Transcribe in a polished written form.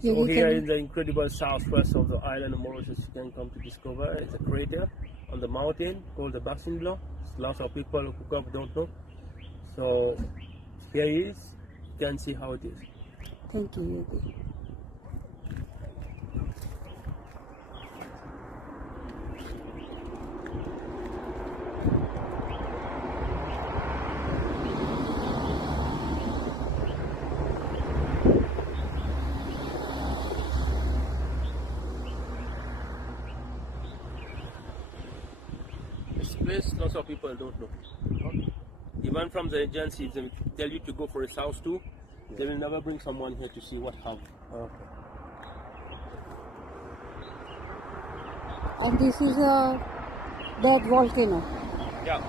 Yeah, So you here can. is the incredible southwest of the island of Mauritius. You can come to discover. It's a crater on the mountain called the Bassin Blanc. Lots of people who come don't know. So here it is. You can see how it is. Thank you, Yogi. This place, lots of people don't know. Even from the agencies, they tell you to go for a south too. They will never bring someone here to see what happened. And this is a dead volcano. Yeah.